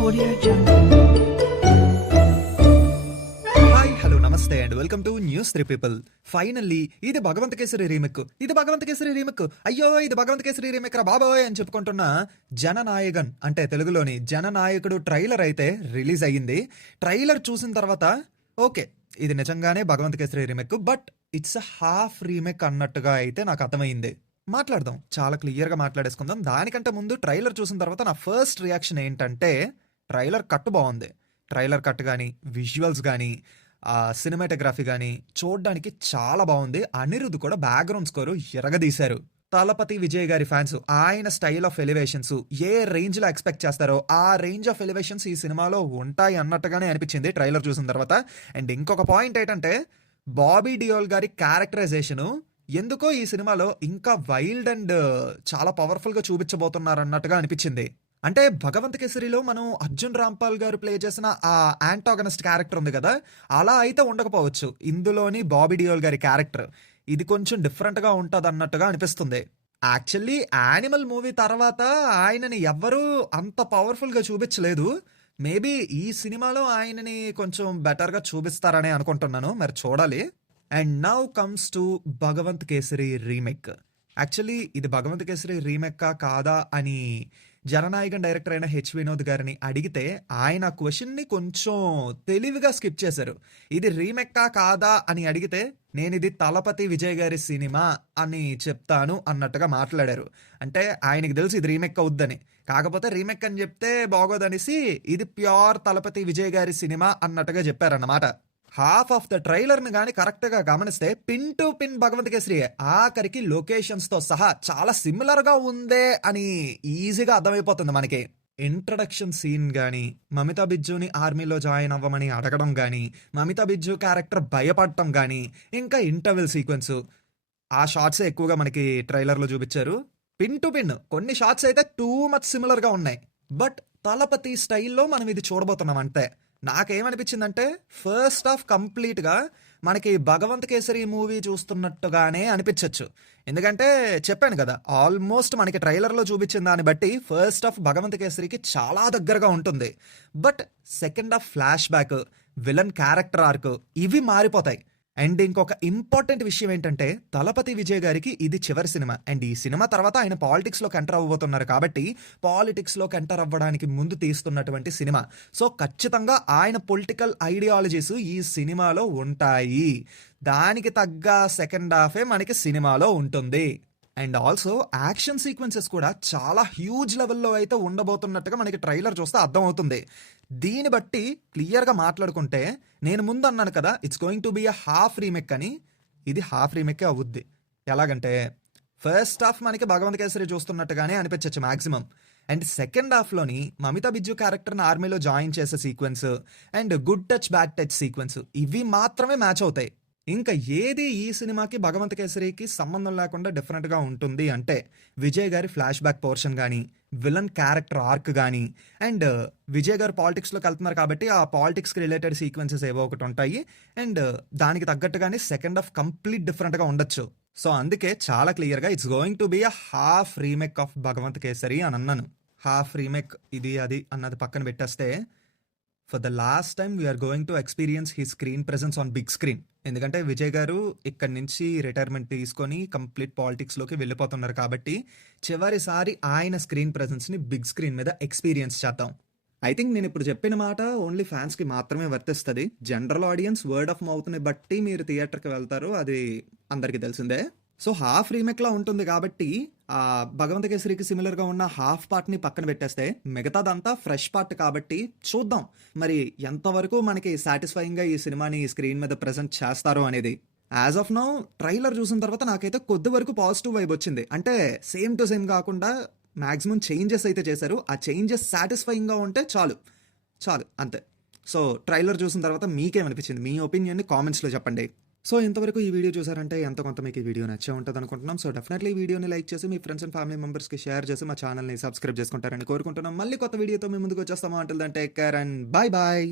Audio Jungle. Hi hello నమస్తే and welcome to news three people. Finally ఇది Bhagavanth Kesari remake అయ్యో ఇది భగవంత్ కేసరి రీమేక్ రా బాబోయ్ అని చెప్పుకుంటున్న జననాయకన్ అంటే తెలుగులోని జననాయకుడు ట్రైలర్ అయితే రిలీజ్ అయ్యింది. ట్రైలర్ చూసిన తర్వాత ఓకే ఇది నిజంగానే Bhagavanth Kesari remake, but it's a half remake అన్నట్టుగా అయితే నాకు అర్థమైంది. మాట్లాడదాం, చాలా క్లియర్గా మాట్లాడేసుకుందాం. దానికంటే ముందు ట్రైలర్ చూసిన తర్వాత నా ఫస్ట్ రియాక్షన్ ఏంటంటే ట్రైలర్ కట్ బాగుంది. ట్రైలర్ కట్ కానీ విజువల్స్ కానీ సినిమాటోగ్రఫీ కానీ చూడడానికి చాలా బాగుంది. అనిరుద్ కూడా బ్యాక్గ్రౌండ్ స్కోరు ఎరగదీశారు. తలపతి విజయ్ గారి ఫ్యాన్స్ ఆయన style of elevations A range లో ఎక్స్పెక్ట్ చేస్తారో ఆ రేంజ్ ఆఫ్ ఎలివేషన్స్ ఈ సినిమాలో ఉంటాయి అన్నట్టుగానే అనిపించింది ట్రైలర్ చూసిన తర్వాత. అండ్ ఇంకొక పాయింట్ ఏంటంటే బాబీ డియోల్ గారి క్యారెక్టరైజేషన్ ఎందుకో ఈ సినిమాలో ఇంకా వైల్డ్ అండ్ చాలా పవర్ఫుల్ గా చూపించబోతున్నారు అన్నట్టుగా అనిపించింది. అంటే భగవంత్ కేసరిలో మనం అర్జున్ రాంపాల్ గారు ప్లే చేసిన ఆ యాంటాగనిస్ట్ క్యారెక్టర్ ఉంది కదా, అలా అయితే ఉండకపోవచ్చు ఇందులోని బాబీ డియోల్ గారి క్యారెక్టర్. ఇది కొంచెం డిఫరెంట్ గా ఉంటది అన్నట్టుగా అనిపిస్తుంది. యాక్చువల్లీ యానిమల్ మూవీ తర్వాత ఆయనని ఎవ్వరూ అంత పవర్ఫుల్ గా చూపించలేదు. మేబీ ఈ సినిమాలో ఆయనని కొంచెం బెటర్ గా చూపిస్తారని అనుకుంటున్నాను, మరి చూడాలి. And now comes to Bhagavanth Kesari remake. Actually ఇది భగవంత్ కేసరి రీమేక్కా కాదా అని జననాయకన్ డైరెక్టర్ అయిన హెచ్ వినోద్ గారిని అడిగితే ఆయన క్వశ్చన్ని కొంచెం తెలివిగా స్కిప్ చేశారు. ఇది రీమేక్కా కాదా అని అడిగితే నేను ఇది తలపతి విజయ్ గారి సినిమా అని చెప్తాను అన్నట్టుగా మాట్లాడారు. అంటే ఆయనకి తెలుసు ఇది రీమేక్ అవుద్దని, కాకపోతే రీమేక్ అని చెప్తే బాగోదనేసి ఇది ప్యూర్ తలపతి విజయ్ గారి సినిమా అన్నట్టుగా చెప్పారన్నమాట. హాఫ్ ఆఫ్ ద ట్రైలర్ ని కానీ కరెక్ట్ గా గమనిస్తే pin to pin Bhagavanth Kesari ఆఖరికి లొకేషన్స్ తో సహా చాలా సిమిలర్ గా ఉందే అని ఈజీగా అర్థమైపోతుంది మనకి. ఇంట్రడక్షన్ సీన్ గానీ, మమితా బిజ్జుని ఆర్మీలో జాయిన్ అవ్వమని అడగడం గానీ, మమితా బిజ్జు క్యారెక్టర్ భయపడటం గానీ, ఇంకా ఇంటర్వెల్ సీక్వెన్స్ ఆ షార్ట్సే ఎక్కువగా మనకి ట్రైలర్ లో చూపించారు. పిన్ టు పిన్ కొన్ని షార్ట్స్ అయితే టూ మచ్ సిమిలర్ గా ఉన్నాయి, బట్ తలపతి స్టైల్లో మనం ఇది చూడబోతున్నాం అంతే. నాకేమనిపించిందంటే ఫస్ట్ హాఫ్ కంప్లీట్ గా మనకి భగవంత్ కేసరి మూవీ చూస్తున్నట్టుగానే అనిపించవచ్చు. ఎందుకంటే చెప్పాను కదా, ఆల్మోస్ట్ మనకి ట్రైలర్లో చూపించిన దాన్ని బట్టి ఫస్ట్ హాఫ్ భగవంత్ కేసరికి చాలా దగ్గరగా ఉంటుంది. But second half flash back, villain character arc ఇవి మారిపోతాయి. అండ్ ఇంకొక ఇంపార్టెంట్ విషయం ఏంటంటే తలపతి విజయ్ గారికి ఇది చివరి సినిమా. అండ్ ఈ సినిమా తర్వాత ఆయన పాలిటిక్స్లోకి ఎంటర్ అవ్వబోతున్నారు కాబట్టి పాలిటిక్స్లోకి ఎంటర్ అవ్వడానికి ముందు తీస్తున్నటువంటి సినిమా. సో ఖచ్చితంగా ఆయన పొలిటికల్ ఐడియాలజీస్ ఈ సినిమాలో ఉంటాయి. దానికి తగ్గ సెకండ్ హాఫే మనకి సినిమాలో ఉంటుంది. అండ్ ఆల్సో యాక్షన్ సీక్వెన్సెస్ కూడా చాలా హ్యూజ్ లెవెల్లో అయితే ఉండబోతున్నట్టుగా మనకి ట్రైలర్ చూస్తే అర్థమవుతుంది. దీన్ని బట్టి క్లియర్గా మాట్లాడుకుంటే నేను ముందు అన్నాను కదా it's going to be a half remake అని, ఇది హాఫ్ రీమేకే అవుద్ది. ఎలాగంటే ఫస్ట్ హాఫ్ మనకి భగవంత్ కేసరి చూస్తున్నట్టుగానే అనిపించచ్చు మ్యాక్సిమం. అండ్ సెకండ్ హాఫ్లోని మమితా బిజ్జు క్యారెక్టర్ని ఆర్మీలో జాయిన్ చేసే sequence and good touch bad touch sequence ఇవి మాత్రమే మ్యాచ్ అవుతాయి. ఇంకా ఏది ఈ సినిమాకి భగవంత్ కేసరికి సంబంధం లేకుండా డిఫరెంట్గా ఉంటుంది అంటే విజయ్ గారి ఫ్లాష్ బ్యాక్ పోర్షన్ కానీ, విలన్ క్యారెక్టర్ ఆర్క్ కానీ, అండ్ విజయ్ గారు పాలిటిక్స్లోకి వెళ్తున్నారు కాబట్టి ఆ పాలిటిక్స్కి రిలేటెడ్ సీక్వెన్సెస్ ఏవో ఒకటి ఉంటాయి. అండ్ దానికి తగ్గట్టుగానే సెకండ్ హాఫ్ కంప్లీట్ డిఫరెంట్గా ఉండొచ్చు. సో అందుకే చాలా క్లియర్గా it's going to be a half remake of Bhagavanth Kesari అని అన్నాను. హాఫ్ రీమేక్ ఇది అది అన్నది పక్కన పెట్టేస్తే for the last time we are going to experience he screen presence on big screen. ఎందుకంటే విజయ్ గారు ఇక్కడి నుంచి రిటైర్మెంట్ తీసుకొని కంప్లీట్ పాలిటిక్స్లోకి వెళ్ళిపోతున్నారు కాబట్టి చివరిసారి ఆయన స్క్రీన్ ప్రెజెన్స్ని బిగ్ స్క్రీన్ మీద ఎక్స్పీరియన్స్ చేద్దాం. ఐ థింక్ నేను ఇప్పుడు చెప్పిన మాట ఓన్లీ ఫ్యాన్స్కి మాత్రమే వర్తిస్తుంది. జనరల్ ఆడియన్స్ వర్డ్ ఆఫ్ మౌత్ని బట్టి మీరు థియేటర్కి వెళ్తారు, అది అందరికీ తెలిసిందే. సో హాఫ్ రీమేక్లా ఉంటుంది కాబట్టి ఆ భగవంత్ కేసరికి సిమిలర్గా ఉన్న హాఫ్ పార్ట్ని పక్కన పెట్టేస్తే మిగతాదంతా ఫ్రెష్ పార్ట్ కాబట్టి చూద్దాం మరి ఎంతవరకు మనకి సాటిస్ఫైయింగ్గా ఈ సినిమాని స్క్రీన్ మీద ప్రజెంట్ చేస్తారో అనేది. యాజ్ ఆఫ్ నౌ ట్రైలర్ చూసిన తర్వాత నాకైతే కొద్ది వరకు పాజిటివ్ వైబ్ వచ్చింది. అంటే సేమ్ టు సేమ్ కాకుండా మ్యాక్సిమం చేంజెస్ అయితే చేశారు. ఆ చేంజెస్ సాటిస్ఫైయింగ్గా ఉంటే చాలు చాలు అంతే. సో ట్రైలర్ చూసిన తర్వాత మీకేమనిపించింది, మీ ఒపీనియన్ని కామెంట్స్లో చెప్పండి. సో ఇంతవరకు ఈ వీడియో చూసారంటే ఎంత కొంత మీకు ఈ వీడియో నచ్చే ఉంటుంది అనుకుంటున్నాం. సో డెఫినెట్లీ ఈ వీడియోని లైక్ చేసి మీ ఫ్రెండ్స్ అండ్ ఫ్యామిలీ మెంబర్స్కి షేర్ చేసి మా ఛానల్ని సబ్స్క్రైబ్ చేసుకుంటారని కోరుకుంటున్నాం. మళ్ళీ కొత్త వీడియోతో మీ ముందుకు వచ్చేస్తాము. Until then take care and bye bye.